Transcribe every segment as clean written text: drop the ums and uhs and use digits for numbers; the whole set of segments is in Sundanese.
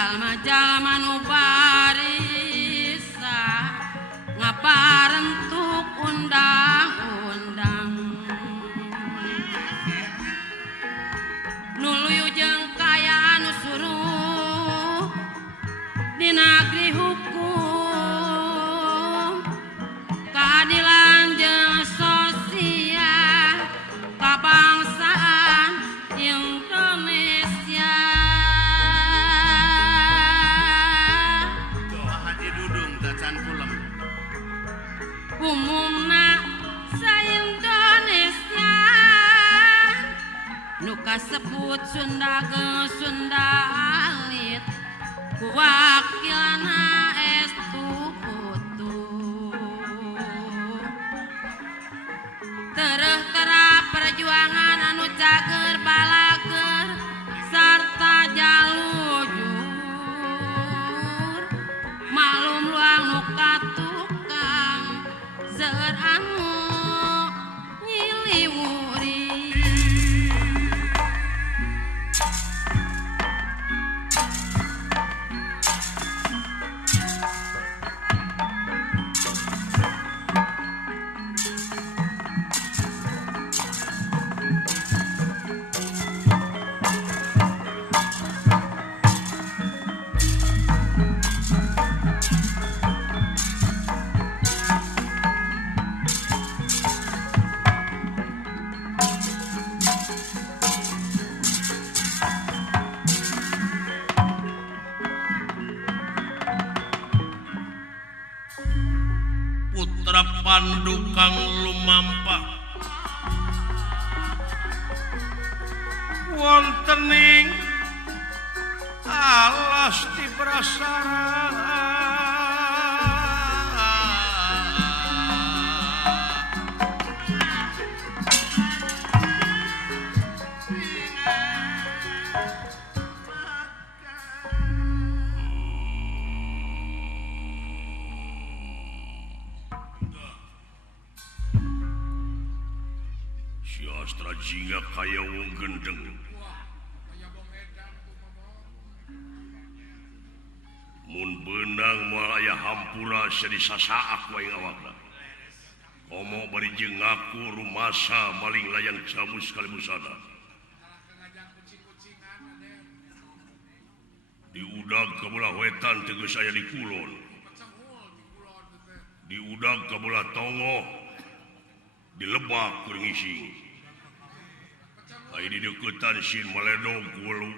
jalma-jalma nu barisa ngaparentuk undang-undang nuluyu jeung kaya nu suruh di negeri hukum keadilan jeung sosial kebangsaan Indonesia. Haji Dudung tacan pulang. Umumna sa-Indonesia nu kasebut Sunda geus Sunda alit ku wakilna estu utuh tereh-terah perjuangan anu cager balager sarta jalujur maklum luang nu katukang seueur anu nyiliwuri. Putra Pandu kang lumampa wontening alas di prasarana Astra jingga kaya wong gendeng mun benang moal aya hampura seri sasaak wae awakna komo bari jeung ngaku rumasa maling layang cabus kalibusana diudag ka belah wetan teu geus aya di kulon diudag ka belah tongo di lebak kuring ising ai di deuketan sin maledog kulu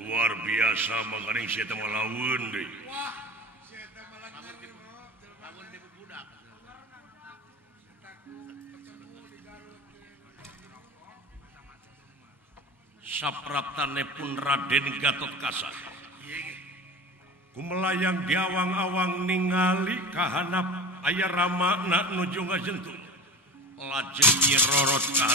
luar biasa mangkaning sia teh malaweun deui sapraptanepun Raden Gatotkaca kumelayang di awang-awang ningali kahanap aya ramana nuju ngajentung lajeng nyerorot ka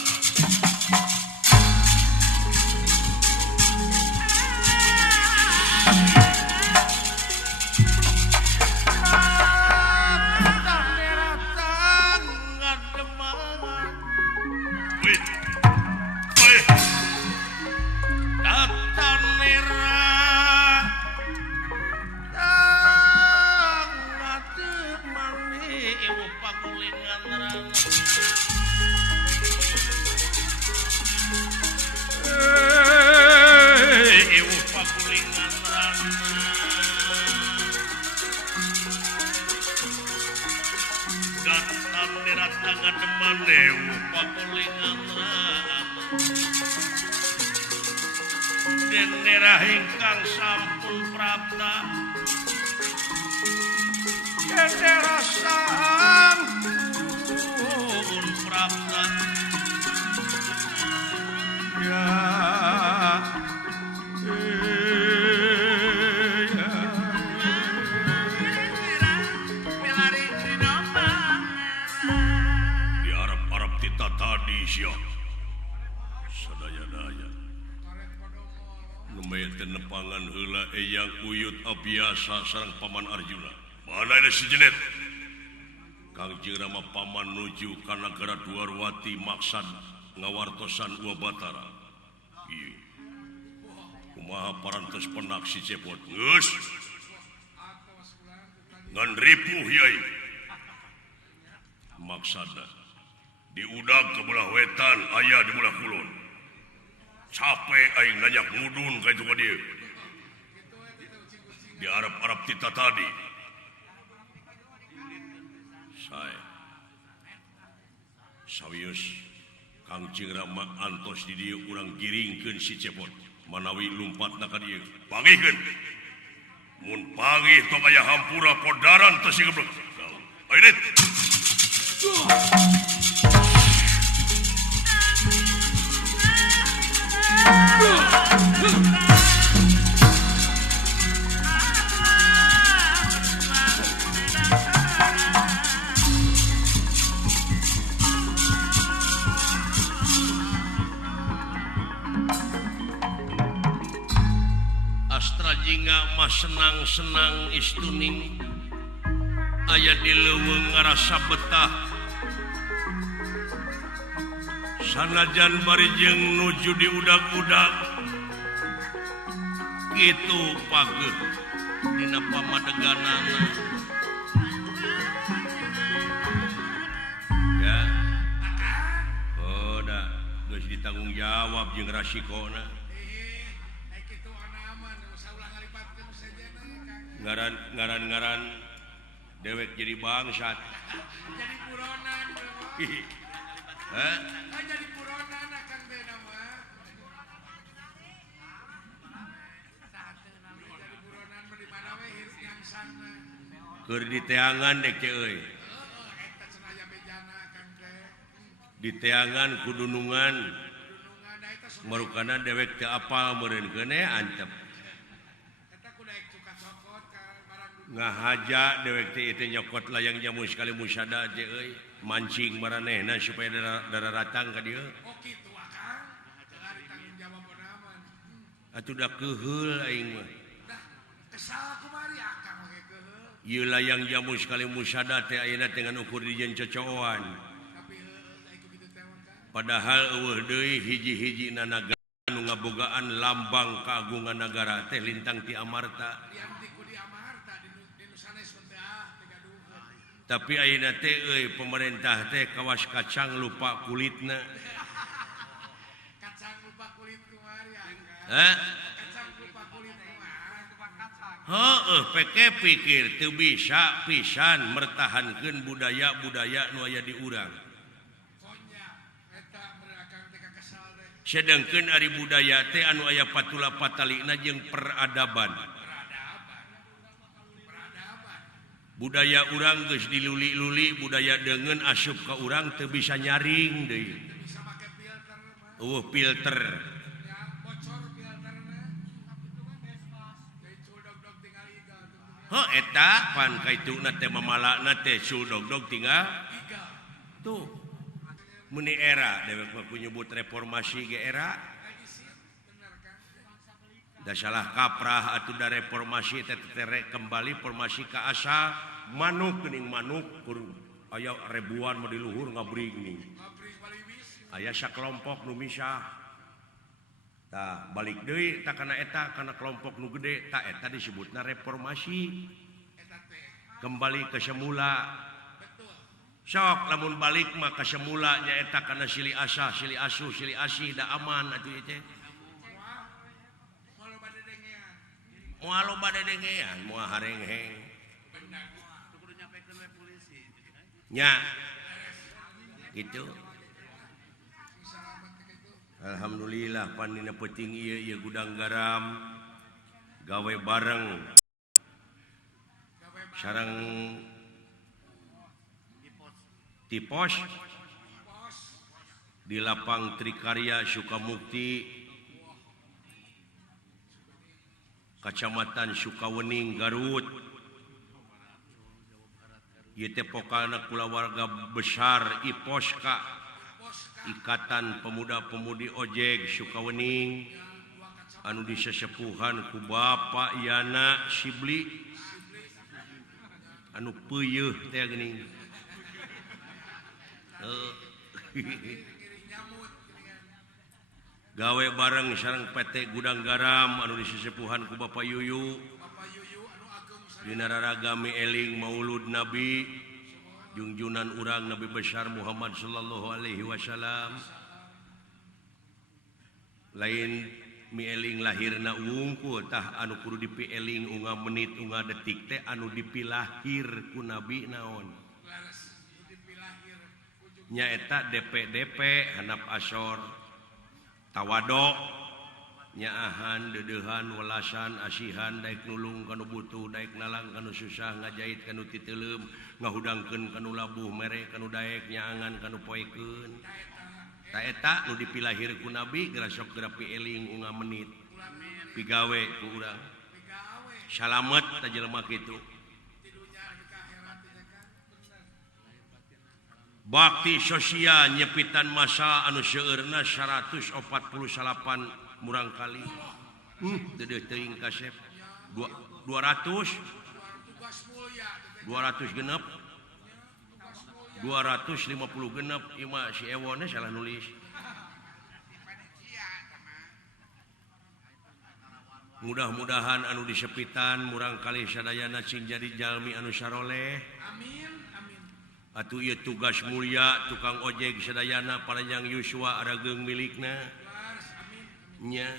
Denera hingkang sampun prapta Denera sampun prapta ya diarap-arap tita tadi sia sadaya-daya lumayan tenepangan heula eyang uyut abiasa sareng paman Arjuna mana ada si Jenet Kangjeng Rama paman nuju ka nagara Dwarwati maksad ngawartosan Uwa Batara Iya. Kumaha parantos penak si Cepot. Geus. Ngan ripuh yai. Maksudna di udag ke belah wetan aya di belah kulon. Capek aing nanyak ngudun ka itu ka dieu. Di Arab-Arab tita tadi. Sawius Kangcing Rama antos di dieu urang giringkeun si Cepot manawi lumpatna ka dieu. Pangihkeun. Mun pangih tong aya hampura podaran teu sigeblek. Ayo det. Astra jingga mah senang-senang istuning aya di leuweung ngarasa betah sanajan bari jeung nuju di udag-udag kitu pageuh dina pamadeganana ya da geus ditanggung jawab jeung rasikona ngaran dewek jadi bangsat. Jadi buronan. Hah? Jadi buronan akan teh nama. Jadi buronan di mana we hirup yang sana. Keur di teangan dek ce euy. Eta cenah bejana Kang teh. Di teangan kudunungan. Dunungan da eta Marukana dewek teu apal meureun keune antep. Eta kudu daek suka sokot ka barang dunia. Ngahaja dewek teh itu nyokot layang jamu sekali musada je euy mancing maranehna supaya dararatang ka dieu Oh kitu akang hari tanggung jawab bonaman atuh da keheul aing mah dah kesal kumari akang ge keheul ieu layang jamu sekali musada teh ayeuna teh ngan ukur dijeun cocoan tapi iku kitu teh kan padahal eueuh deui hiji-hijina nagara nu ngabogaan lambang kagungan nagara teh lintang ti Amarta dianti ku di Amarta di nusanes teh teh gaduh tapi ayeuna teh euy pemerintah teh kawas kacang lupa kulitna. Kacang lupa kulit kumari angga. Hah? Kacang lupa kulit kumari. Heueuh peke pikir teu bisa pisan mertahankeun budaya-budaya nu aya di urang. Konya eta berakang teh kesal teh. Sedengkeun ari budaya teh anu aya patula patalina jeung peradaban. Budaya urang geus diluli-luli budaya deungeun asup ka urang teu bisa nyaring deui. Bisa make filter mah. Filter. Ya bocor filterna. Jadi cudog-dog tinggal igal. Eta pan kaituna teh mamalana teh cudog-dog tinggal Igal. tuh. Muni era dewek mah nyebut reformasi ge era. Bener kan? Da salah kaprah atuh da reformasi teh kembali formasi ka asal manuk geuning manuk kur aya ribuan mah di luhur ngabring ning. Ngabring baliwis. Aya sakelompok nu misah. Tah balik deui tah kana eta kana kelompok nu gede tah eta disebutna reformasi. Eta teh. Kembali ke semula. Betul. Sok lamun balik mah ka semula nyaeta kana silih asah, silih asuh, silih asih da aman atuh ieu teh. Moal bade dengean. Moal loba dedengean, moal harengheng. Bener. Kudu nyampekeun we polisi. Nya. Gitu. Salamet teh kitu. Alhamdulillah pandina peuting ieu gudang garam gawe bareng Gawe sareng tipos pos. di lapang Trikarya Sukamukti Kacamatan Sukawening Garut ieu teh pokalna kulawarga besar IPOSKA Ikatan Pemuda-Pemudi Ojek Sukawening anu disesepuhan ku Bapak Yana Sibli anu peuyeuh teh geuning gawe bareng sareng PT Gudang Garam anu disesepuhan ku Bapak Yuyu Bapak Yuyu anu ageng dina raragami eling Maulud Nabi junjunan urang Nabi besar Muhammad sallallahu alaihi wasallam lain mieling lahirna wungkul tah anu kudu dipieling unga menit unga detik teh anu dipilahir ku Nabi naon laras dipilahir ujung nyaeta DP handap asor tawado nyaahan dedehan welasan asihan daek nulung kanu butuh daek nalang kanu susah ngajait kanu titeuleum ngahudangkeun kanu labuh mere kanu daek nyaangan kanu poekeun ta eta nu dipilahir ku Nabi geura sok geura pieling unga menit pigawe ku urang gawe salamet ta jelema kitu tidunya ke akhirat teh kan bener bakti sosial nyepitan masa anu seueurna 148 murang kali deudeuh teuing kasep 200 tugas mulia teh 200 genep 250 genep ima si Ewone salah nulis mudah-mudahan anu disepitan murang kali sadayana cing jadi jalmi anu saroleh amin amin atuh ieu tugas mulia tukang ojek sadayana paranjang Yuswa arageung milikna laras amin nya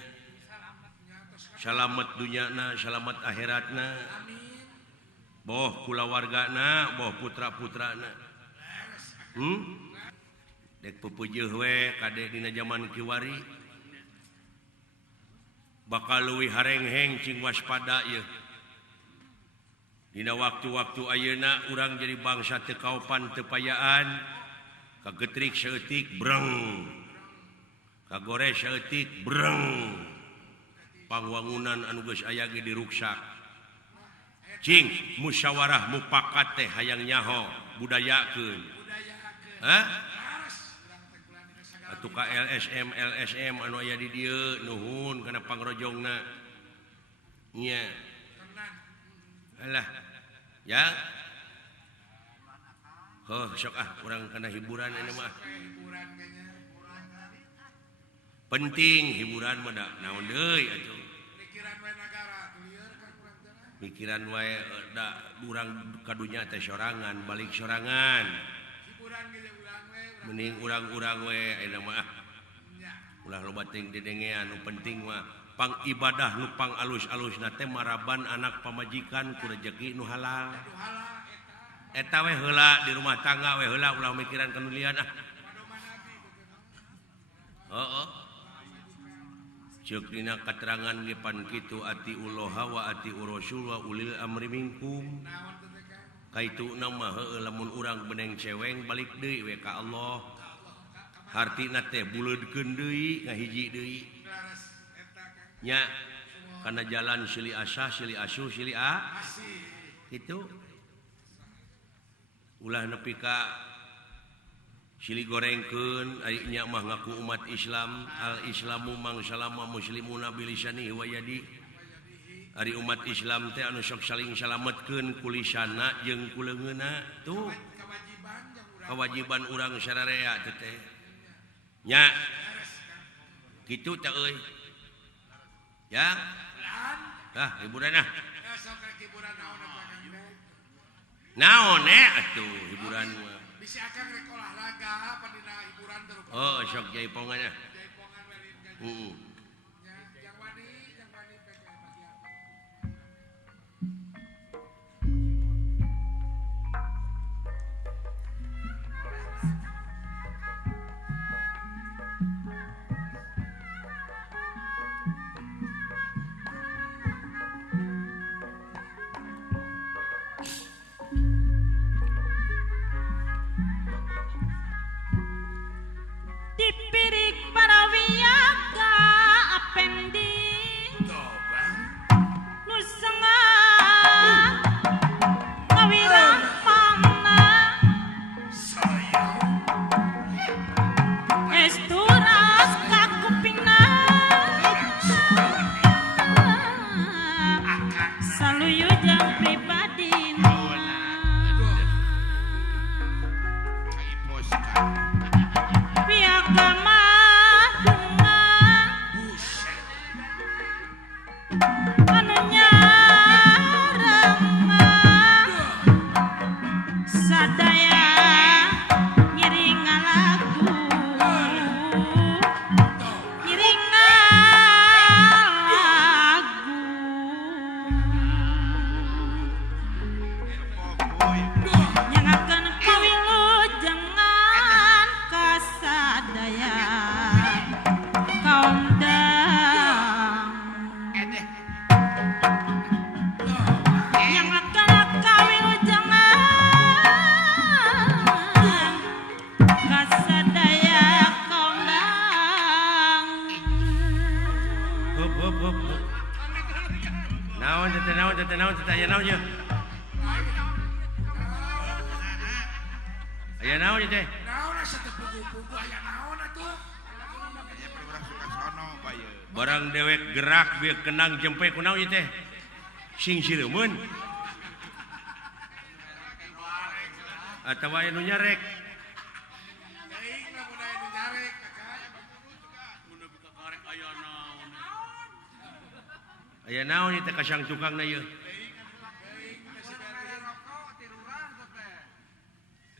salamet dunyana salamet akhiratna amin boh kulawargana boh putra-putrana dek pupujeuh we kade dina zaman kiwari bakal leuwih harengheng cing waspada ieu dina waktu-waktu ayeuna urang jadi bangsa teu kaopan teu payaan kagetrik saeutik breng kagore saeutik breng pangwangunan anu geus aya ge diruksak cing musyawarah mupakat teh hayang nyaho budayakeun hah atuh ka LSM anu aya di dieu nuhun kana pangrojongna nya alah ya sok urang kana hiburan ini mah hiburan kayaknya penting hiburan mah da naon deui atuh pikiran we negara lieur kan kurang teh pikiran wae da urang kadunya teh sorangan balik sorangan hiburan ge urang we mending urang-urang we ayeuna mah nya ulah loba teuing dedengean nu penting mah pang ibadah nu pang alus-alusna teh maraban anak pamajikan ku rezeki nu halal duhala eta eta we heula di rumah tangga we heula ulah mikiran kanu lian padoman nabi betul heeh ceuk dina katerangan ge pan kitu atiullah wa atiur rasul wa ulil amri minkum naon teh kan kaituna mah heueuh lamun urang beneng ceweng balik deui we ka Allah hartina teh buleudkeun deui ngahiji deui laras eta kan nya kana jalan silih asah silih asuh silih asih kitu ulah nepi ka silih gorengkeun ari nya mah ngaku umat Islam al islamu mangsalama muslimuna bilisanihi wa yadi ari umat Islam teh anu sok saling salametkeun ku lisanna jeung ku leungeunna tuh kewajiban yang urang kewajiban urang sararea teh teh nya kitu teh euy ya lan hiburan ah ya sok rek hiburan naon apa kan naon atuh hiburan mah bisa akan rek olahraga apa dina hiburan terus oh sok jaipongan ah jaipongan werin kan heeh nya yang wani peke bagian dipirik para wiyaga Hup. Naon teh aya naon ye? Aya naon teh? Naon asa teu pugu-pugu aya naon atuh? Barang dewek gerak bieu kenang jempe kunaon teh? Sing sireumeun. Atawa aya nu nyarek. Teuing lamun aya nu nyarek kakak. Mun nepi ka karek aya naon. Aya naon teh kasang tukangna ye?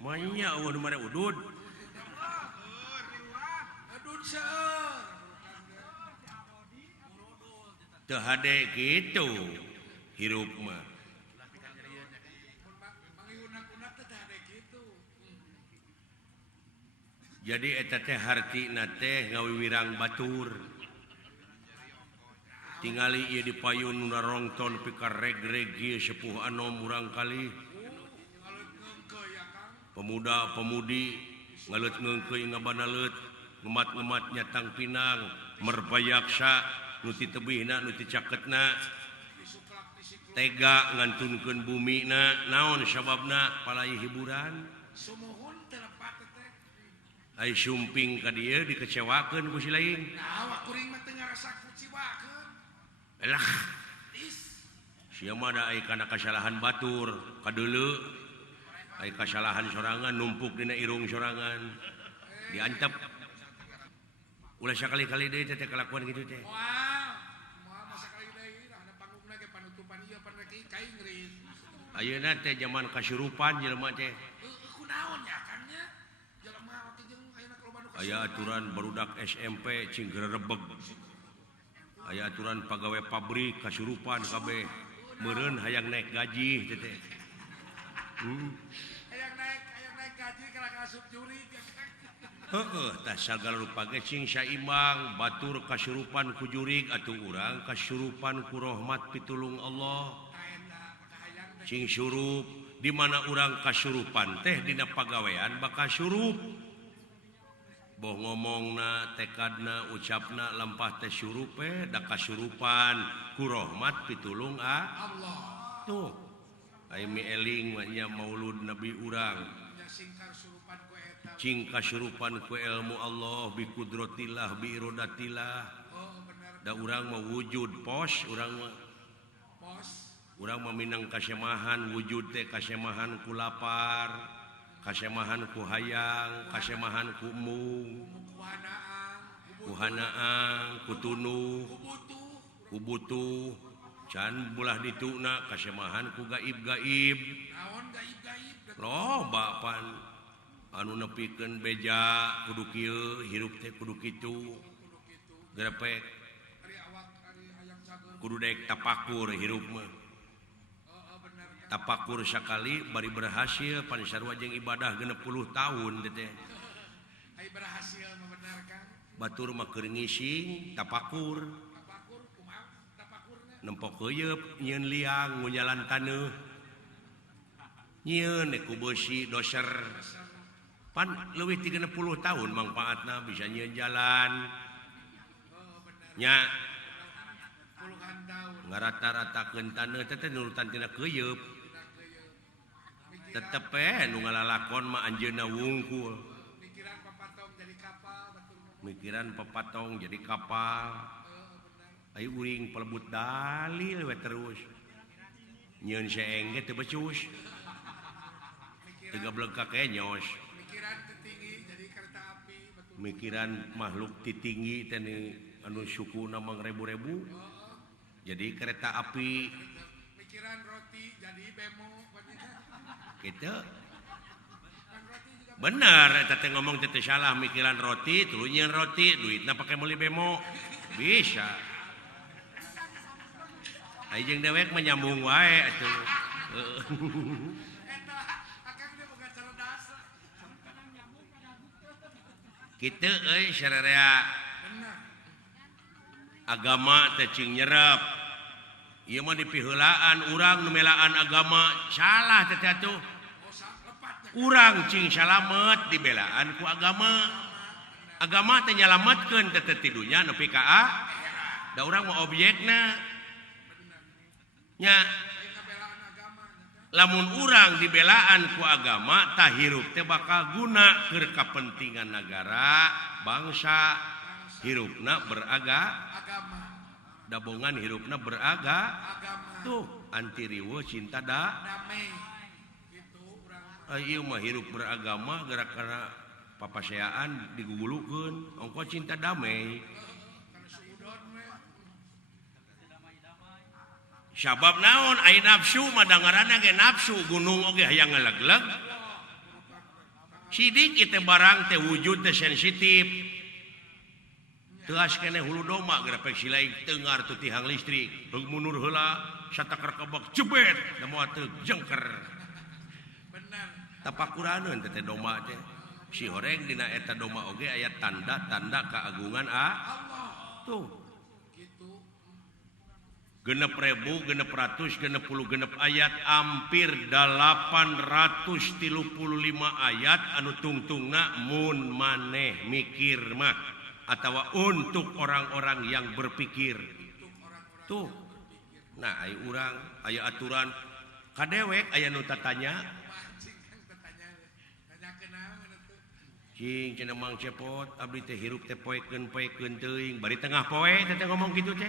Manya eueuh nu mare udud. Adun seueur. Teu hade kitu hirup mah. Mangiunak-unak teh hade kitu. Jadi eta teh hartina teh ngawiwirang batur. Tingali ieu dipayun nu narongton pikareg-reg ieu sepuh anom urang kali. Ngalut ngeungkeu ya Kang. Pemuda-pemudi ngalut ngeungkeuy ngabanalet, ngemat-ngemat nyatang pinang, merbayaksa nu ti tebihna nu ti caketna. Tega ngantunkeun bumina, naon sababna palai hiburan. Sumuhun teu lepat teh. Ai sumping ka dieu dikecewakeun ku si lain. Nah, wa kuring mah teu ngarasa kuciwakeun. Elah, Is. sia mah da aya kana kasalahan batur, kadeuleu. Aya kasalahan sorangan numpuk dina irung sorangan. Diantep. Ulah sakali-kali deui teh kalakuan kitu teh. Moal masa kali deui ada panggungna ge panutupan ieu pan rek kaing geuris. Ayeuna teh zaman kasurupan jelema teh. Kunaon ya Kang nya? Jelema waktu jeung ayeuna loba nu Aya aturan barudak SMP cing gerebeg. Aya aturan pagawe pabrik kasurupan kabeh. Meureun hayang naik gaji teh teh. hayang naik gaji kana kasup juri ya Kang. Heeh, tah sagala rupa ge cing saimbang batur kasurupan ku jurig atuh urang kasurupan ku rahmat pitulung Allah. Cing surup di mana urang kasurupan teh dina pagawean bakal surup. Boh ngomongna, tekadna, ucapna lampah teh surup da kasurupan ku rahmat pitulung Allah. tuh. Ai mi eling nya maulud nabi urang. Nya singkar surupan ku eta. Cing kasurupan ku ilmu Allah bi kudratillah bi iradatillah. Oh bener. Da urang mah wujud pos urang mah Bos. urang mah minang kasemahan wujud teh kasemahan ku lapar, kasemahan ku hayang, kasemahan ku mung, ku hanaang, ku tunuh, ku butuh, can bulah dituna kasemahan ku gaib-gaib. Naon gaib-gaib. Loba pan anu nepikeun beja kudu kieu, hirup teh kudu kitu. Grepek Ari awak ari hayang cager. kudu daek tapakur hirup mah. Bener. Tapakur sakali bari berhasil pan sarua jeung ibadah 60 tahun teh. Ai berhasil mah bener Kang. Batur mah keur ngising tapakur, Tapakur kumaha tapakurna? nempok heuyeub nyieun liang ngunyalan taneuh. Nyieun ku beusi doser. Pan leuwih ti 60 tahun mangpaatna bisa nyieun jalan. Nya Puluhan tahun. ngarata-ratakeun taneuh teh nurutan tina heuyeub. Mikiran Tetep nu ngalalakon mah anjeunna wungkul. mikiran papatong jadi kapal batur mah. Mikiran pepatong jadi kapal. Ayo uring pelebut dalil we terus. Nyieun seeng ge teu becus. Tiga belegak nyos. Mikiran ketinggi jadi kereta api batur. Mikiran makhluk titinggi teh anu sukuna mangrebu-rebu. Jadi kereta api Mikiran roti jadi bemo kitu. kan roti juga Bener eta teh ngomong teh salah mikiran roti, tuluy nyieun roti, duitna pake meuli bemo. Bisa. Ai jeung dewek mah nyambung wae atuh. eta akang dia boga cerdas. Kitu euy sarerea Bener. agama teh cing nyerep. Ieu mah dipiheulaan urang nu melaan agama salah teh atuh. Oh lepatnya. Urang cing salamet dibelaan ku agama. Agama teh nyalametkeun teh tidunya nepi ka da urang mah objekna nya lamun urang dibelaan ku agama tah hirup teh bakal guna keur kapentingan negara bangsa hirupna agama dabongan hirupna beraga agama tuh anti riweuh cinta da damai gitu urang ieu mah hirup beragama gara-gara papaseaan digugulukeun ongko cinta damai kana suudon we sabab naon aya nafsu mah dangaranna ge nafsu gunung oge hayang ngalegleg sidik ieu barang teh wujud teh sensitif teu askeneh hulu doma geura pek silaing teungar tu tihang listrik beug mundur heula satakar kebak jebet da moal teu jengker benar tapakuraneun teh doma teh si horeng dina eta doma oge aya tanda-tanda keagungan tuh gitu genep ribu, genep ratus, genep puluh, genep ayat, hampir 835 ayat anu tungtungna mun maneh mikir mah atawa untuk orang-orang yang berpikir. Tuh. Nah, aya urang, aya aturan kadewek aya nu tatanya. mancing kan tanyakeun naon atuh Cing cenah Mang Cepot, abdi teh hirup teh poekeun teuing, bari tengah poe teh ngomong kitu teh.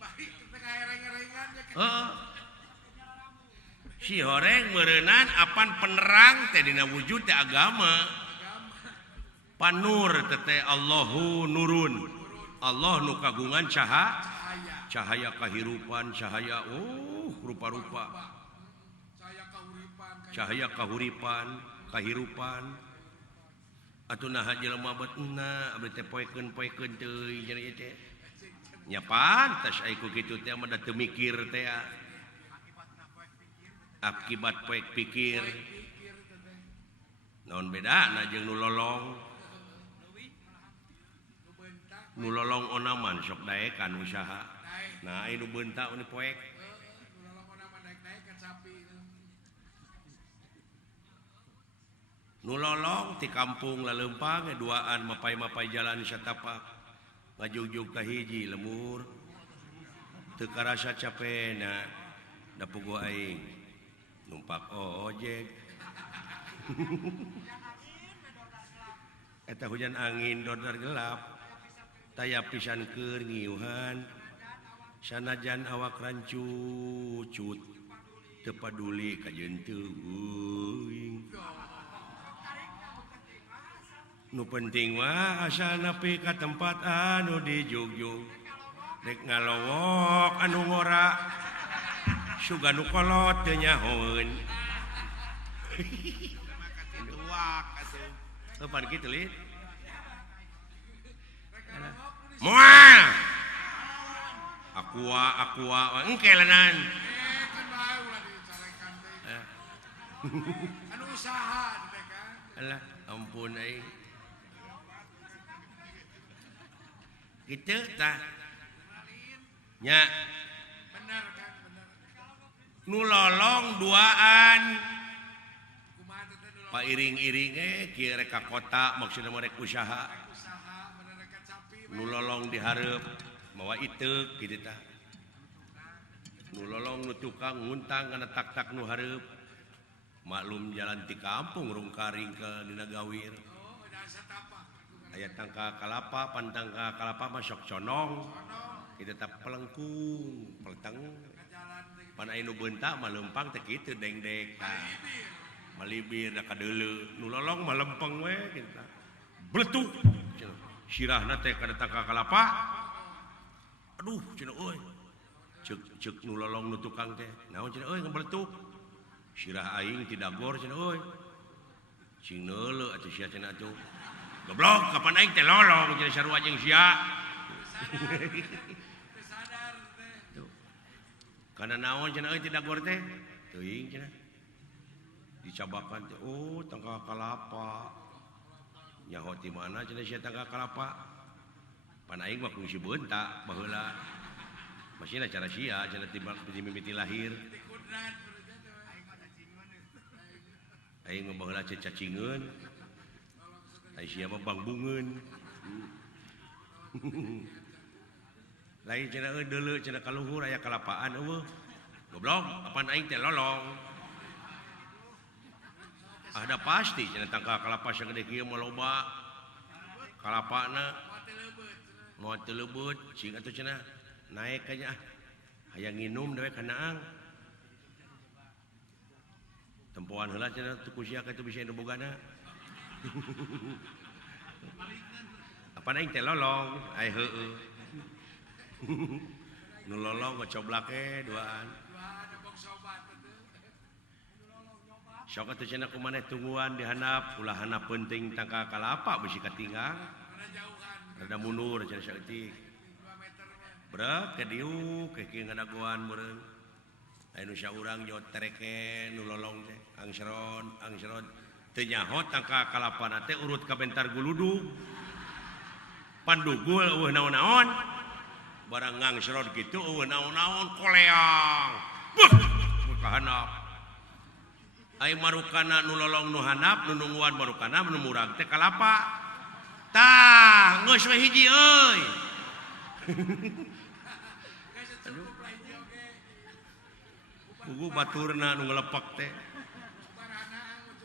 bari tengah ereng-erengan ya Heeh. Si horeng meureunnan apan penerang teh dina wujud teh agama. Panur teh Allahu nurun. Allah nu kagungan cahaya kahirupan, cahaya rupa-rupa. Cahaya kahuripan, kahirupan. Atuh naha jelema betna abdi teh poekeun teuing cenah ieu teh. Nya pantes aya ku kitu teh mah da teu mikir teh. Akibat poek pikir. Naon bedana jeung nu lolong? Nu lolong onaman sok daekan usaha. Nah, anu beunta nu poek. Nu lolong ti kampung laleumpang duaan mapai-mapai jalan satapak. Ngajugjug ka hiji lemur. Teu karasa capena. Da puguh aing. Numpak ojek. Eta hujan angin dodar gelap. Taya pisan keur ngiuhan. Sanajan awak rancucut. Teu paduli ka jeunteung. Nu penting mah asal nepi ka tempat anu dijugjug. Dek ngalowok anu ngora. Suga nu kolot teu nyahoeun. Duak atuh. Eupan kitu lid. Moal. Aqua engke lenan. kan bae ulah dicarekan teh anu usaha teh kan Alah ampun aing. Kitu tah. Nya bener kan bener nu lolong duaan. kumaha teh dulu Pairing-iring kieu rek ka kota maksudna mah rek usaha. usaha bener rek capi Nu lolong dihareup mawa iteuk kitu tah. Nu lolong nu tukang nguntang kana tak-tak nu hareup. Maklum jalan ti kampung rungkaring ke dina gawir. oh udah satapak Aya tangka kalapa, pantangka kalapa mah sok conong. Kitu tah pelengkung, pelteng. jalan teh Pan aya nu beunta mah leumpang teh kitu dengdek tah. Malibir da kadeuleu. Nu lolong mah lempeng we kitu tah. Bletuk. Sirahna teh kada tangka kalapa. Aduh cenah euy. Ceuk nu lolong nu tukang teh. Naon cenah euy ngabletuk. Sirah aing ti dagor cenah euy. Cing neuleuh atuh sia cenah atuh. Goblok kapan aing teh lolong cenah sarua jeung sia. sadar teh Kana naon cenah euy ti dagor teh? Teuing cenah. Dicabakan teh oh tangka kalapa. Nyaho ti mana cenah sia tangka kalapa? Pan aing mah kungsi beunta baheula. Masihna cara sia cenah ti mimiti lahir. kudrat Aing mah baheula cacingeun. Ai sia mah bangbungeun. Lain cenah deuleu cenah kaluhur aya kalapaan eueuh. Goblok, apaan aing teh lolong. Ada pasti cenah tangka kalapa sagede kieu mah loba. Kalapana moal teu leubeut cing atuh cenah naek kanya hayang nginum dewe ka naang. Tempoan heula cenah teu kusia ka teu bisa anu bogana. Apaan aing teh lolong, ai heueuh. Nu lolong ngocoblake duaan. Sok atuh cenah kumaneh tungguan di handap ulah handap penting tangka kalapa bisi katinggal. Rada mundur cenah saeutik. Berat ke dieu ke kieu ngadagoan meureun. Anu saurang jot tereke nu lolong teh angsron teu nyaho tangka kalapana teh urut ka bentar guludug. Pandugul eueuh naon-naon. Barang ngangsron kitu eueuh naon-naon koleang. Beuh ka handap. Ai marukana nu lolong nu handap nu nungguan marukana nu murag teh kalapa. Tah, geus we hiji euy. Pugu baturna nu nglepek teh.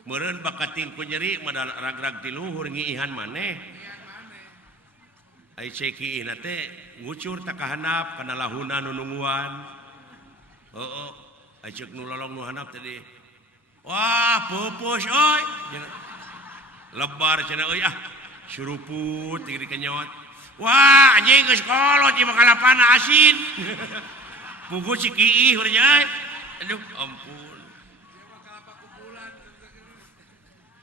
Meureun bakat tingku nyeri modal rag-rag ti luhur ngiihan maneh. Ai ceki ieu teh ngucur ta ka handap kana lahuna nu nungguan. Heueuh, ai ceuk nu lolong nu handap tadi. Wah, pupus euy. Lebar cenah euy ah. Suruput tinggi kenyot. Wah, anjing geus kolot ieu mah kalapana asin. Pugu si kiih urang euy. Aduh, ampun.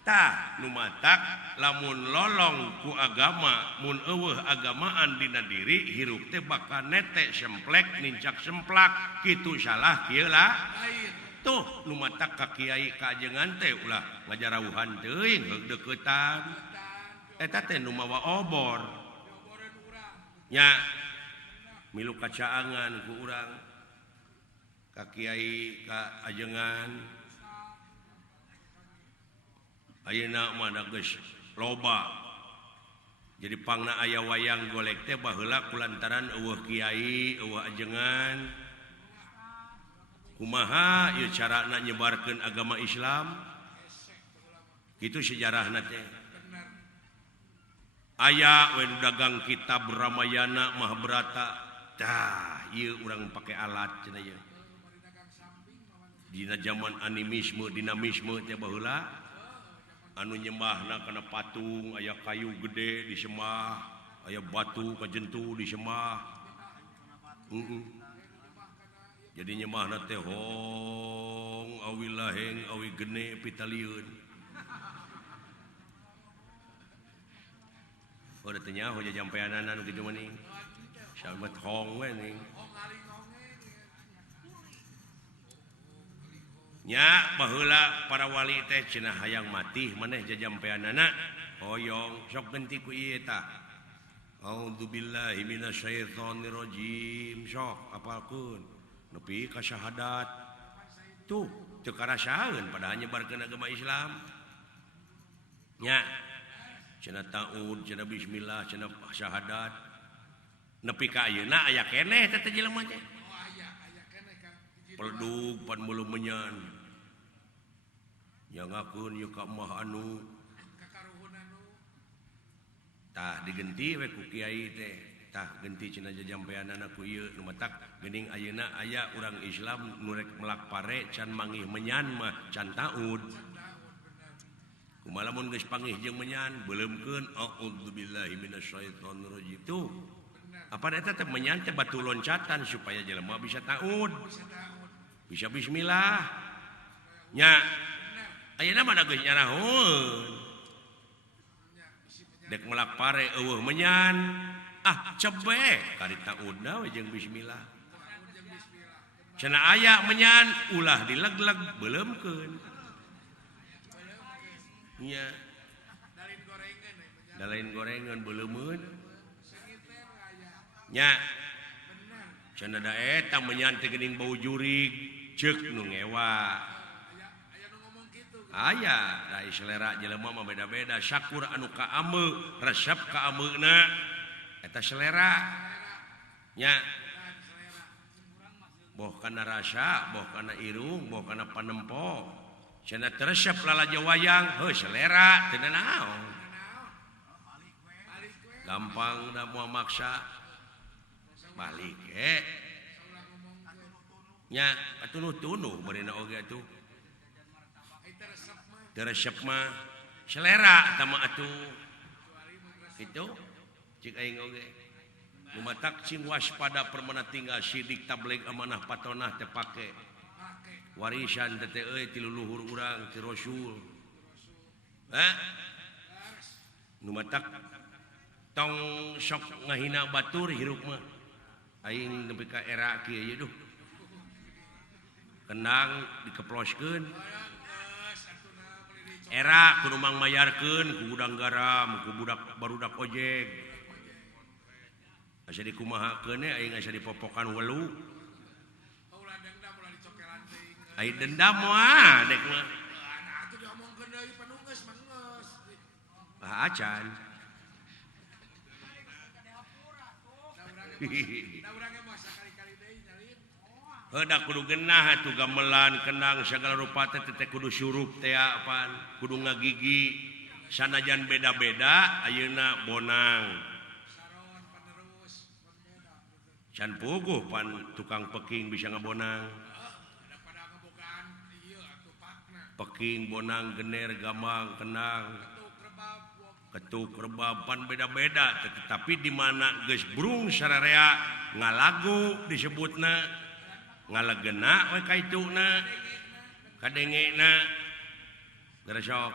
Tah, nu matak lamun lolong ku agama, mun eueuh agamaan dina diri hirup teh bakal nete semplek nincak semplak kitu salah kieu lah. Tuh nu matak ka kiai kajengan teh ulah ngajarawuhan teuing heug deuketan. Eta teh nu mawa obor. Nya milu kacaangan ku urang. Ka kiai ka ajengan. Ayeuna mah da geus loba. Jadi pangna aya wayang golek teh baheula kulantaran eueuh kiai, eueuh ajengan. Kumaha ieu carana nyebarkeun agama Islam? Kitu sejarahna teh. Aya we dagang kitab Ramayana Mahabharata. Tah, ieu urang pake alat cenah ieu. Dina zaman animisme, dinamisme teh baheula anu nyembahna kana patung, aya kayu gede disembah, aya batu kajentu disembah. Jadi nyembahna teh hong awi laheng awi gene pitalieun. Ora teu nyaho jajampeanana nu kitu meuning. Samet hong we ning. Nya baheula para wali teh cenah hayang mati maneh jajampeanana hoyong sok genti ku ieu tah. A'udzubillahi minasyaitonir rajim. Sok apalkeun nepi ka syahadat. Tuh teu karasaeun padahal nyebarkeun agama Islam. Nya cenah taud, cenah bismillah, cenah syahadat. Nepi ka ayeuna aya keneh teh jelema teh. Peldug pan mulu menyan. Nyangakeun ieu ka mah anu tah digenti we ku kiai teh. Tah genti cenah jajampeanana ku ieu nu matak geuning ayeuna aya urang Islam nu rek melak pare can mangih menyan mah can taud. Kumaha lamun geus pangih jeung menyan beuleumkeun a'udzubillahi minasyaitonir rajim. Tuh. Apa eta teh menyan teh batu loncatan supaya jelema bisa taud. Bisa bismillah. Nya ayeuna mah da geus nyarahun. Dek melak pare eueuh menyan. Ah cebe kari taudna we jeung bismillah. Cenah aya menyan ulah dilegleg beuleumkeun. Nya dalain gorengan beuleumeun. Nya cenah da eta menyan teh geuning bau jurig ceuk nu ngewa. Aya da selera jelema mah beda-beda. Syakur anu ka ameu, resep ka ameuna. eta selera nya boh kana rasa boh kana irung boh kana panempo cenah teresep lalajo wayang heuh selera teu naon gampang da moal maksa balik nya atunuh-tunuh beurina oge atuh teu resep mah selera eta mah atuh kitu cik aing oge lumatak cing waspada permana tinggal sidik tabligh amanah patonah teu pake warisan teh euy ti leluhur urang ti rasul lumatak tong sok ngahina batur hirup mah aing nepi ka era kieu ye duh kendang dikeploskeun era kudu mang mayarkeun ku gudang garam ku budak barudak ojek asa dikumahakeun aing asa dipopokan welu ai dendam moal dek mah atuh diomongkeun deui panunggeus mah geus acan da urang mah sakali-kali deui nyalin Hedak kudu genah atuh gamelan kenang sagala rupa teh kudu surup teh apaan kudu ngagigi sanajan beda-beda ayeuna bonang saron panerus beda can puguh pan tukang peking bisa ngabonang daripada ngebogaan ieu atuh pakna peking bonang gener gamang kenang tuh krebab ketuk rebab pan beda-beda tetapi di mana geus brung sararea ngalagu disebutna ngalegena we kaituna kadengena geresok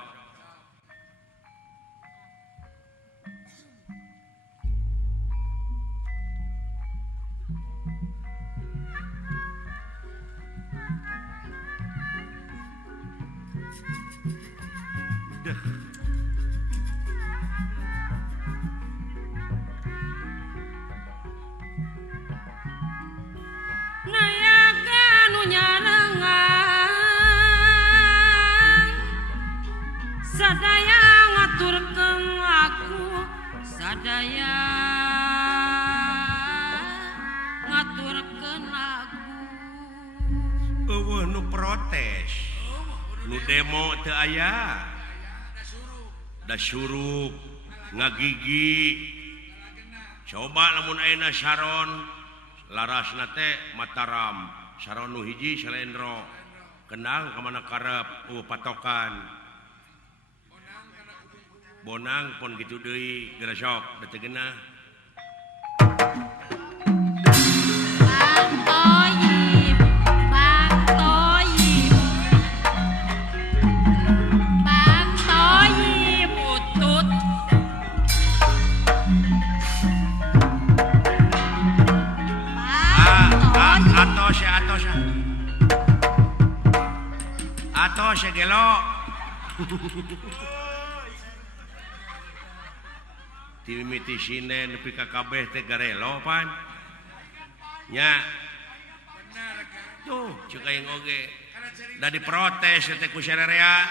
nayaga nu nyarengan sadaya ngaturkeun lagu sadaya ngaturkeun lagu eueuh nu protes nu demo teu aya da surup ngagigi coba lamun ayeuna saron larasna teh Mataram saron nu hiji Salendro kenang ka mana karep patokan bonang pon kitu deui geresok da teu geunah Bang Toyib Bang Toyib Bang Toyib utut atos ya gelo timiti sinen nepi ka kabeh teh garelo pan nya bener kan tuh ceuk aing oge kana cerita da diprotes teh ku sararea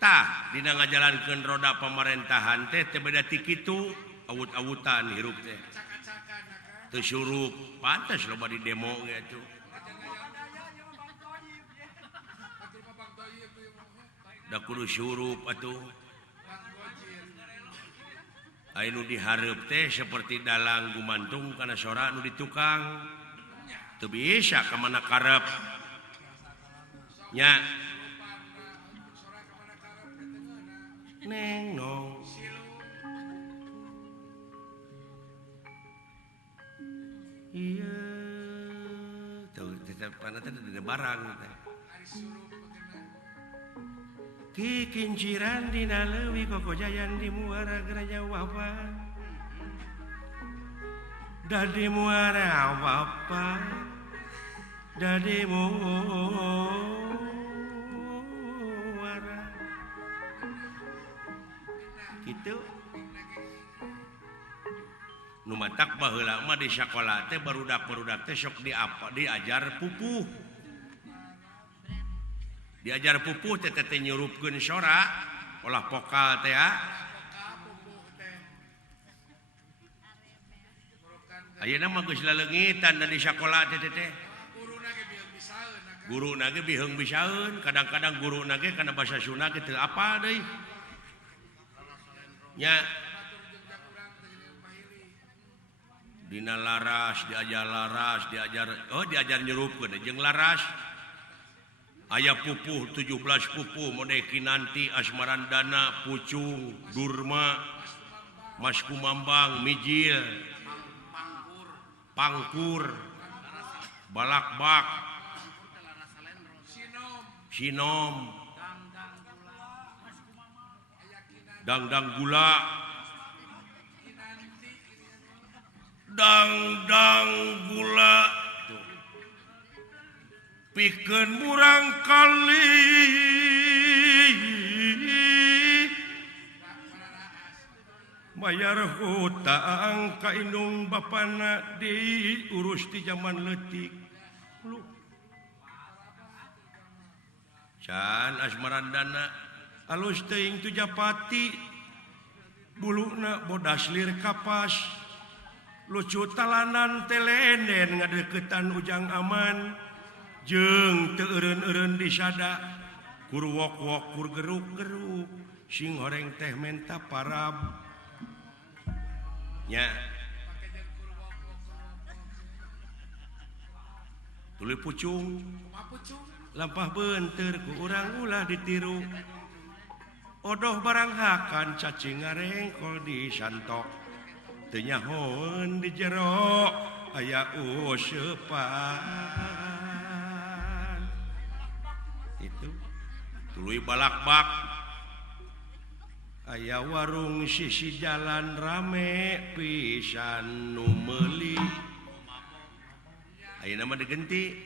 tah dina ngajalankeun roda pemerintahan teh teu beda ti kitu awut-awutan hirup teh cak-cakan kan teu surup pantes loba di demo ge atuh batur ka Bang Toyib tuh da kudu surup atuh Bang Gojir aya nu dihareup teh saperti dalang gumantung kana sora nu ditukang teu bisa ka mana karep nya sora ka mana karep ketengeuna neng nong iya tuh tetep panatnya ada barang teh ari surup begeuna ki kinciran dina leuwih kokojayan di muara geraja wapan dadi muara wapan dadi muara gitu nu matak baheula mah di sakola teh barudak-barudak teh sok diajar pupuh diajar pupuh teh nyurupkeun sora olah vokal teh Ayeuna mah geus laleungitan di sakola teh teh. Guruna ge bieu bisaeun aka. Guruna ge biheung bisaeun, kadang-kadang guruna ge kana basa Sunda ge teu apa deui. Nya Batur jenjang urang teh geuning pahili. dina laras diajar nyerupkeun jeung laras. Aya pupuh 17 pupuh mode Kinanti, Asmarandana, Pucung, Durma, Mas Kumambang, Mijil, Pangkur, Balakbak, Sinom, Dangdang Gula, Dangdang Gula. Pikeun murang kali bayar hutang ka indung bapana diurus di zaman leutik. Can Asmarandana alus teuing tu Japati buluna bodas lir kapas lucu talanan telenen ngadeukeutan Ujang Aman jeung teu eureun-eureun disada kur wok-wok kur geruk-geruk sing horeng teh menta parab nya tuluy Pucung lampah beunteur ku urang ulah ditiru odoh barang hakan cacing ngarengkol disantok teu nyahoeun di jero aya useupan itu tuluy Balakbak aya warung sisi jalan rame pisan nu meuli ayeuna mah digenti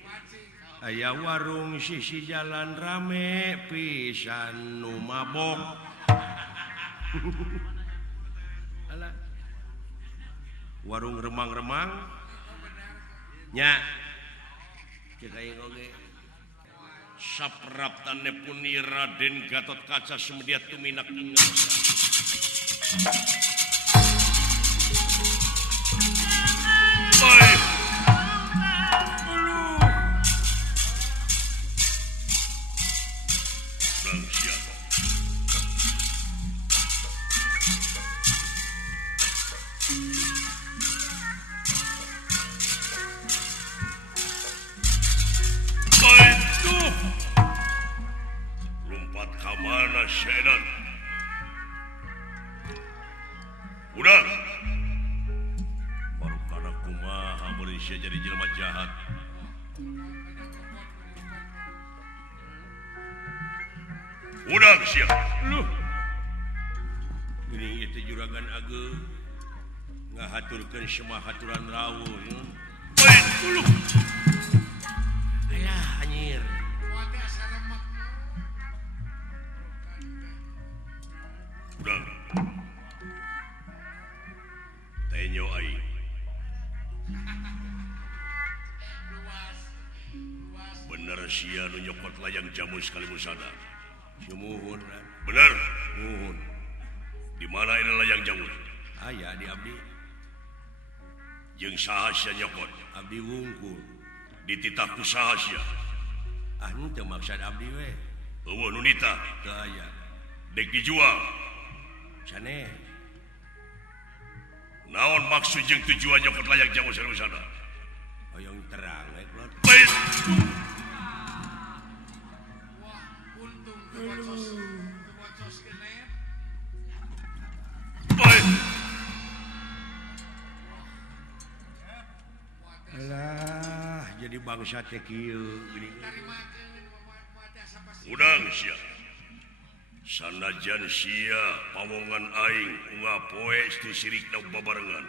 aya warung sisi jalan rame pisan nu mabok alah warung remang-remang nya cek aing oge sapraptane puni Raden Gatot Kaca Sumedya tuminak ingat baik dan siapa baik tuh lompat kamana sedan udah baru karena kumaha Malaysia jadi jelema jahat udah siap lu ini itu juragan age ngahaturkeun semua haturan rawuh baik dulu ayah anjir Moal teh asa remek. udah tenyo aing Luas. bener sia nu nyokot layang jamu sekali musada sumuhun bener muhun di mana ini layang jamu aya di abdi jeung saha sia nyokot abdi wungkul dititah ku saha sia anu teu maksud abdi we eueuh nu nitah teu aya dek dijual cenah naon maksud jeung tujuan nyokot layang jamu sekali musada hoyong terang we kulot baik Wah, untung teu bocos genet. baik alah jadi bangsa teh kieu geuning Tarimakeun moal teh asa pasti. udang sia sanajan sia pawongan aing unggah poe tu sirikna babarengan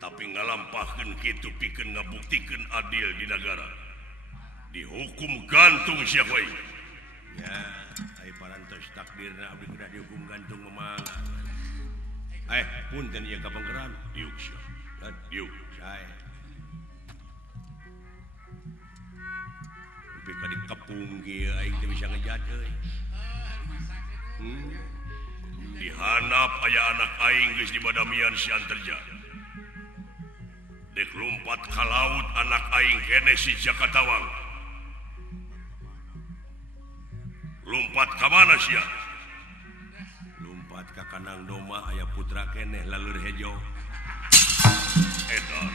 tapi ngalampahkeun kitu pikeun ngabuktikeun adil di negara dihukum gantung sia we ya ai parantos takdirna abdi kudu dihukum gantung memang punten ieu kapanggeran diuk sia diuk sae tapi ka dikepung kieu aing teu bisa ngejat euy dihanap aya anak aing geus di badamian si Anterja dek lompat ka laut anak aing kene si Jakatawang. Lompat ka mana sia? Lompat ka kanang doma aya putra kene laleur hejo. Edan.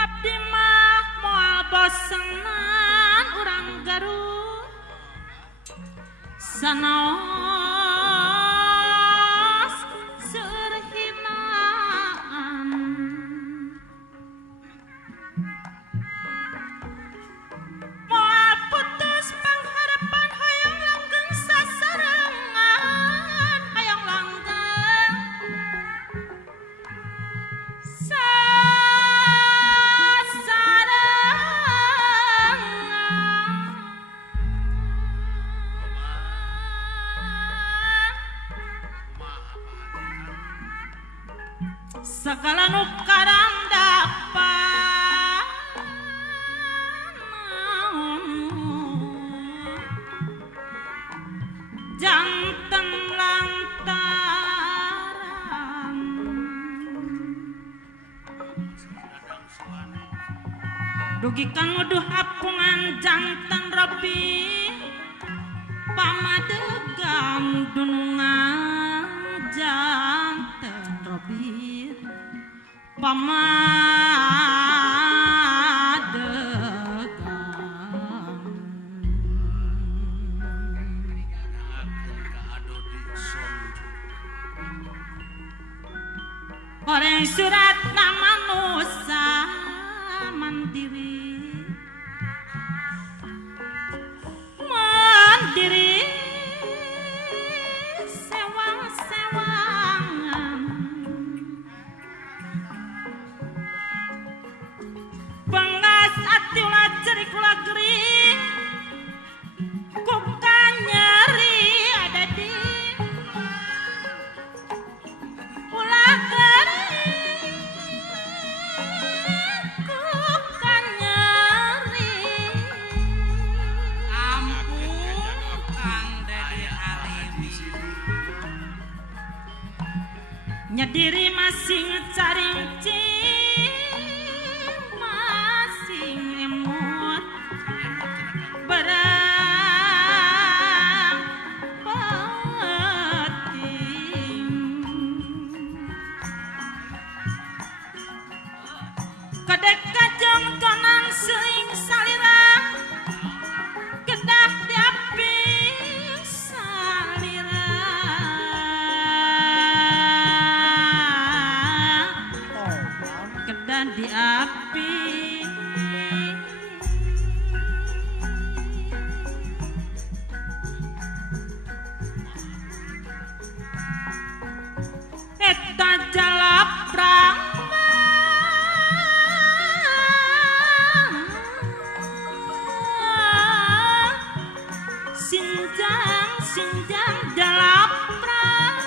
Abdi mah moal bosenan urang Garut sanaos seueur hinaan moal putus pangharapan hoyong langgeng sasarengan hoyong langgeng segala nu karandapan janten lantaran dugi kang nuduh apungan janten Robi pamadegang dunungan janten Robi pamadegang orang surat nama Nusa Mandiri mandiri sewang-sewangan pengas ati ulah cerik ulah gering kuka nyeri ada di ulah gering kuka nyeri ampun Kang Dedi Alim nyediri masih ngecarincing masih ngemut berang peting kedek kajong tonang seuing salira kedah diapi salira kedah diapi eta jalaprang sinjang sinjang jalaprang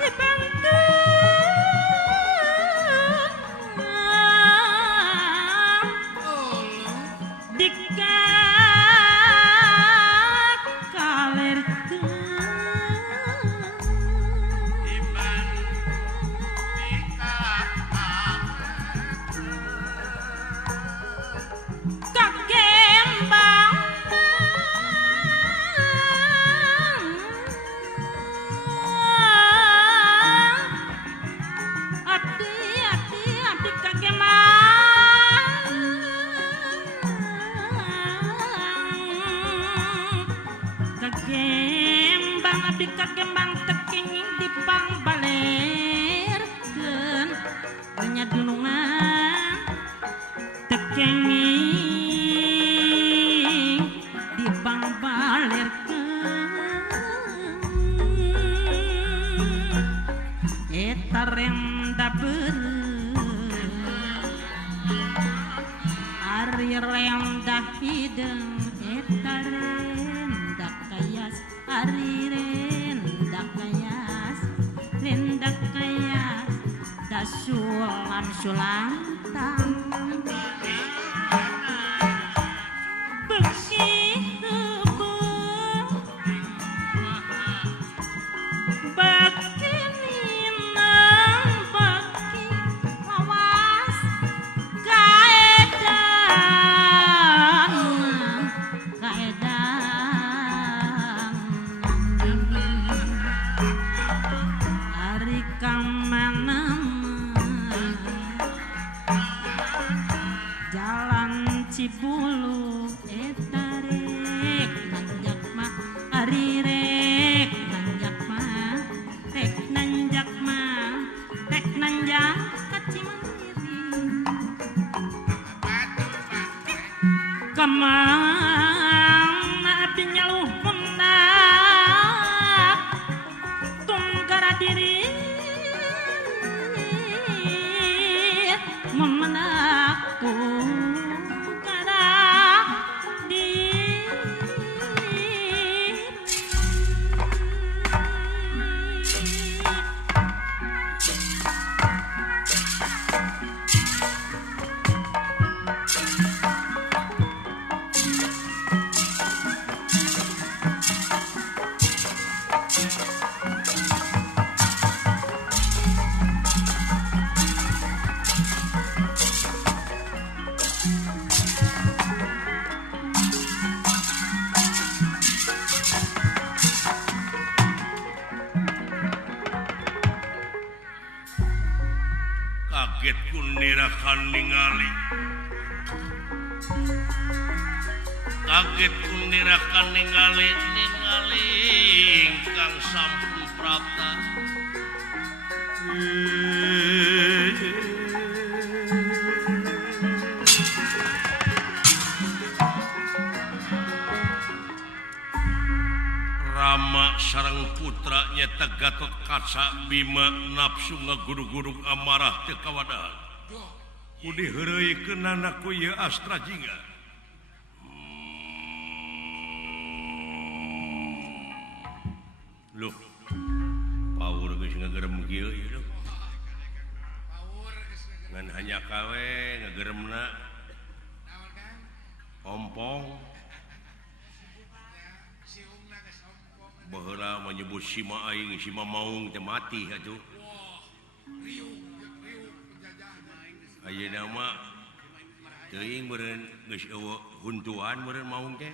dibantu Kembang abdi kakembang tekenging dipang balerkeun nya dunungan tekenging dipang balerkeun eta rem randa beureum ari rendah hideung eta rendah kayas ari rendah kayas da sulantang beki heubeung baki minang baki lawas kaedan hari kamanan jalan Cibulu eta rek nanjak mah ari rek nanjak mah rek nanjak mah rek nanjak ka Cimandiri kamana abdi nyaluh pundak tunggara diri mun menak tunggara diri kaget kunirakan ningali ingkang sampun prapta Rama sareng putra nyata Gatot Kaca Bima nafsu ngagurug-gurug amarah teu kawadahan. Udi heureuikeun anakku ieu Astra Jingga. Loh. Paur geus ngagerem kieu ieu. Ngan hanya kawe ngageremna ompong. Baheula menyebut sima aing sima maung teh mati atuh. Ayeuna mah teuing meureun geus eueuh huntuan meureun maung teh.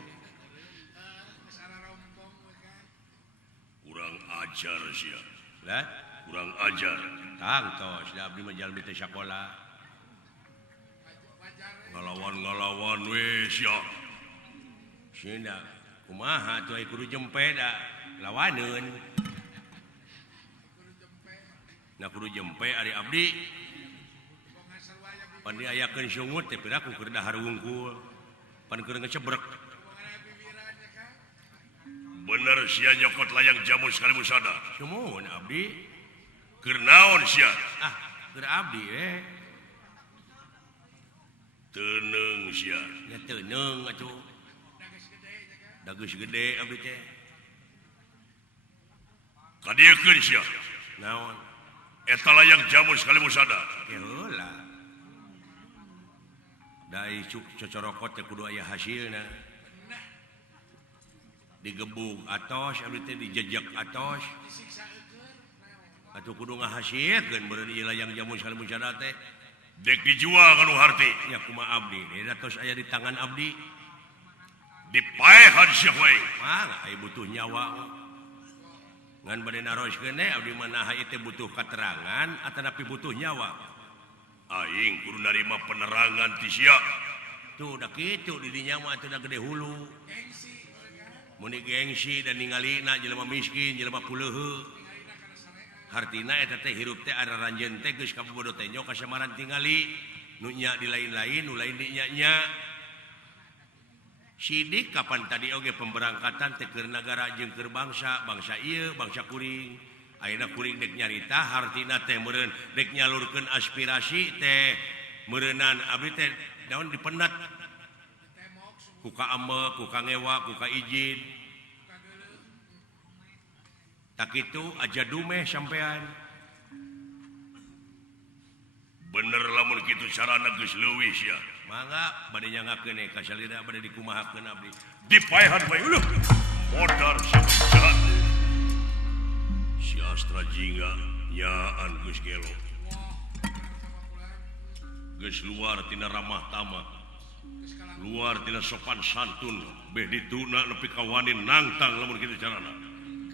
Kurang ajar sia. Lah, kurang ajar. Tang tos da abdi mah jalmi teh sakola. Ngalawan-ngalawan we sia. Cenah kumaha tuh ai kudu jempe da. Lawaneun na kudu jempe ari abdi pan diayakeun sungut teh piraku keur dahar wungkul pan keur ngecebrek bener sia nyokot layang jamu sekali musada sumuhun abdi keur naon sia keur abdi teuneung sia nya teuneung atuh da geus gede abdi teh kadiekeun sia naon eta layang jamu sekali musada ya heula dai cocorokot teh kudu aya hasilna digebug atos abdi teh dijejek atos atuh kudu ngahasilkeun beureun ieu layang jamu sekali musada teh dek dijual kanu harti nya kumaha abdi eta tos aya di tangan abdi dipaehan sia we mangga aya butuh nyawa ngan bade naroskeun abdi manaha ieu butuh katerangan atanapi butuh nyawa aing kudu narima penerangan ti sia tuh da kitu di dinya mah teu da gede hulu mun gengsi dan ningalina jelema miskin jelema puleuheu hartina eta teh hirup teh ada ranjeun teh geus kabobodo teh nya kasamaran tingali nu nya di lain-lain nu lain di nya sidik kapan tadi oge pemberangkatan teh keur nagara jeung keur bangsa ieu bangsa kuring ayeuna kuring dek nyarita hartina teh meureun dek nyalurkeun aspirasi teh meureunnan abdi teh naon dipendat ku ka ame ku ka ngewa ku ka izin tak kitu aja dumeh sampean bener lamun kitu carana geus leuwih sia mangga bade nyangakeun ka salira bade dikumahakeun abdi dipaehan bae uluh modar jahat si Astra Jingga nyaan geus gelo geus luar tina ramah tamah luar tina sopan santun beh dituna nepi ka wani nangtang lamun kitu carana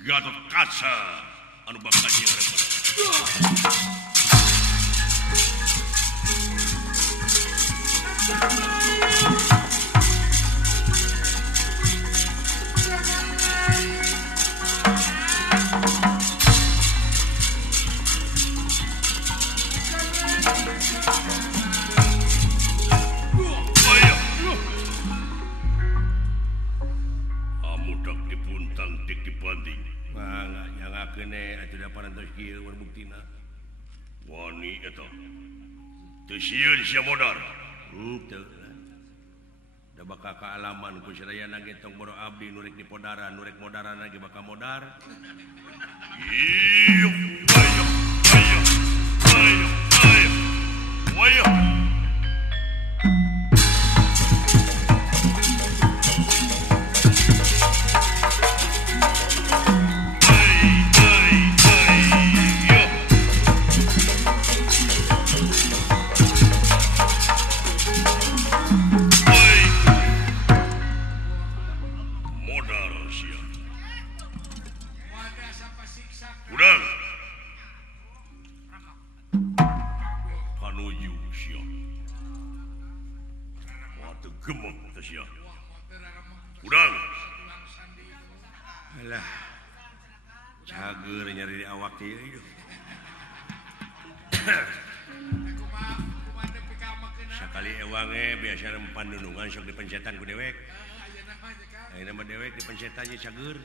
Gatot Kaca anu bakal nyerep amudak dipuntang dik dibanting mangga nyangakeun atuh da parantos kieu buktina wani eta teu sieun sia modar henteu da bakal kaalaman ku sadayana ge tong boro abdi nurek di podaran nurek modaran ge bakal modar ieu ayo ayo ayo ayo ayo udang alah cager nyari di awak teh ieu sakali ewange biasa empan nunungan sok dipencetan ku dewek ayeuna mah dewek dipencetan nya cager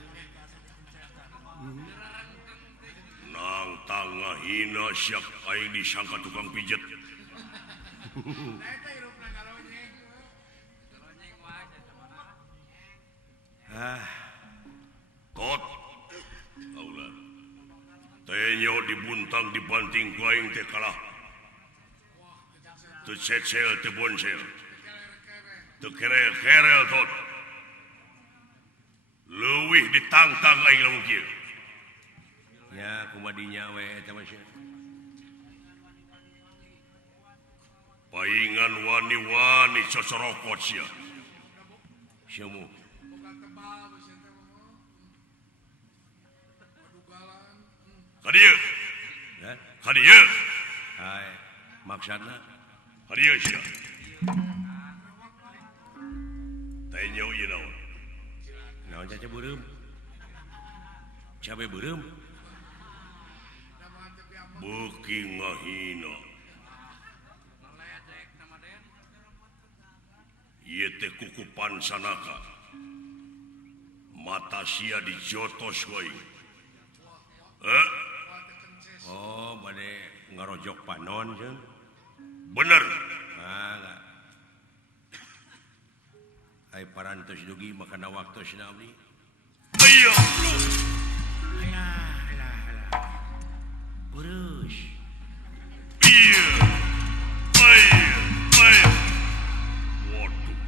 nang tangah hina siap aing disangka tukang pijet tot aulah teh dibuntang dibanting ku aing teh kalah teu cecel teu bonsel teu kerel tot leuwih ditantang aing lamun kieu nya kumadinya we eta mah paingan wani-wani cocorokot sia siamu Kadieu. Kadieu. Hai, maksudna kadieu sia. Teh nyau ieu naon? Naon caca beureum? Cabe beureum? Beuki ngahina. Ieu teh kukupan sanaka. Mata sia dijotos wae. Oh, bade ngarojok panon jeung. Bener. Nah, ai parantos dugi makana waktosna abdi. Aya. Alah. Burus. Iya. Aya. Waduh.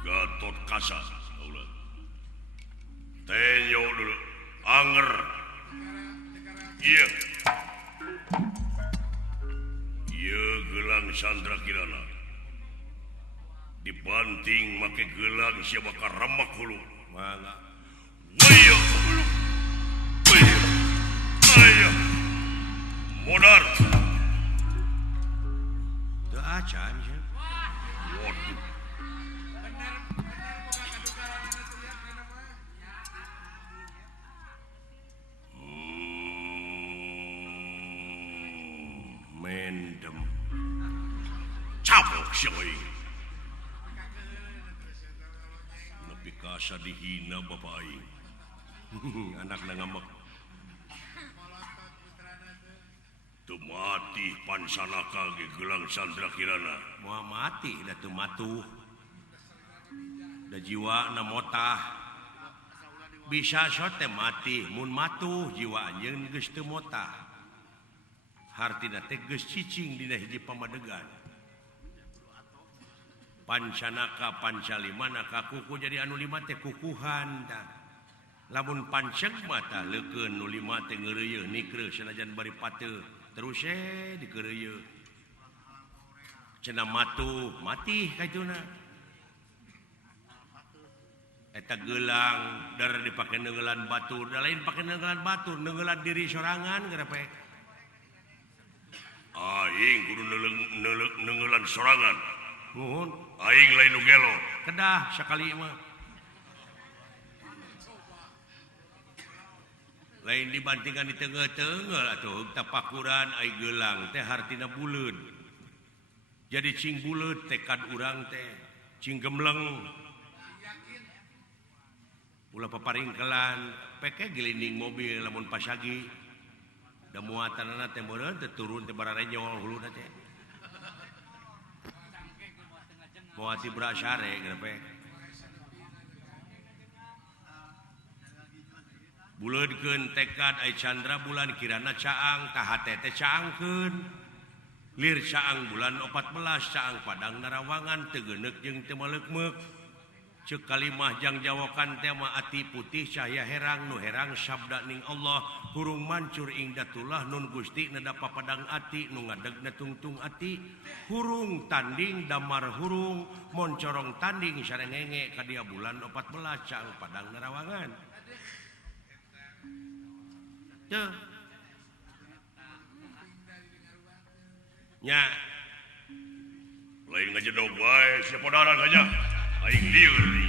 Gatot Kaca. Ulah. Tenyo dulu. Anger. Iya. Iya gelang Sandra Kirana. Dibanting make gelang siapa karamak hulu. Mangga. Waya hulu. Waya. Aya. Modar. Teu acan sia. Waduh. Mendem cabok siapa ini nepi kasa dihina bapak aing anak ngamak teu mati pansanaka ge gelang Sandra Kirana moal mati da teu matuh da jiwa na motah bisa sote mati mun matuh jiwa anjeun geus teu motah hartina teh geus cicing dina hiji pamadegan pancanaka pancalimana ka kuku jadi anu lima teh kukuhan da lamun panceg mata leukeun nu lima teh ngeureuyeuh nikreuh sanajan bari pateu terus dikeureuyeun cenah matuh mati kaituna eta gelang dar dipake neungelan batur da lain pake neungelan batur neungelan diri sorangan geurepek aing kudu neungelan sorangan nuhun aing lain nu gelo kedah sakali mah lain dibandingkan di tengah-tengah atuh tapakuran ai gelang teh hartina buleud jadi cing buleud tekad urang teh cing gemleng ulah paparingkelan peke gelinding mobil lamun pasagi da muatanana teh meureun teh turun teh bararenyol huluna teh moati brasare grepek buleudkeun tekad ai Chandra bulan kirana caang ka hate teh caangkeun lir caang bulan 14 caang padang narawangan teu geuneuk jeung teu maleukmeuk ceuk kalimah jang jawokan teh mah ati putih cahya herang nu herang sabda ning Allah hurung mancur ing datullah nun Gusti nedapa padang ati nu ngadegna tungtung ati hurung tanding damar hurung moncorong tanding sarengenge ka dia bulan 14 caang padang narawangan teu nya lain ngajedog wae siapa daran aja aing lieur